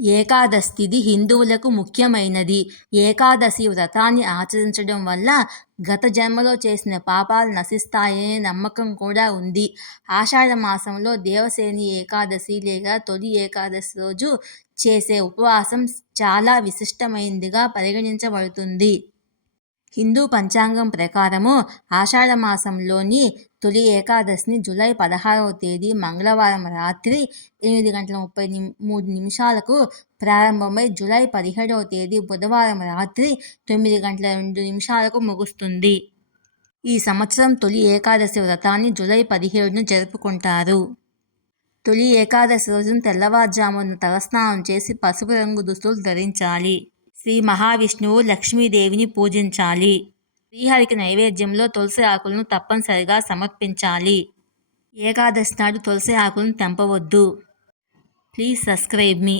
ఏకాదశి తిథి హిందువులకు ముఖ్యమైనది. ఏకాదశి వ్రతాన్ని ఆచరించడం వల్ల గత జన్మలో చేసిన పాపాలు నశిస్తాయనే నమ్మకం కూడా ఉంది. ఆషాఢ మాసంలో దేవసేని ఏకాదశి లేదా తొలి ఏకాదశి రోజు చేసే ఉపవాసం చాలా విశిష్టమైనదిగా పరిగణించబడుతుంది. హిందూ పంచాంగం ప్రకారము ఆషాఢమాసంలోని తొలి ఏకాదశిని జూలై 16వ తేదీ మంగళవారం రాత్రి 8:33 ప్రారంభమై జూలై 17వ తేదీ బుధవారం రాత్రి 9:02 ముగుస్తుంది. ఈ సంవత్సరం తొలి ఏకాదశి వ్రతాన్ని జూలై 17న జరుపుకుంటారు. తొలి ఏకాదశి రోజున తెల్లవారుజామున తలస్నానం చేసి పసుపు రంగు దుస్తులు ధరించాలి. శ్రీ మహావిష్ణువు, లక్ష్మీదేవిని పూజించాలి. శ్రీహరికి నైవేద్యంలో తులసి ఆకులను తప్పనిసరిగా సమర్పించాలి. ఏకాదశి నాడు తులసి ఆకులను తెంపవద్దు. Please subscribe me.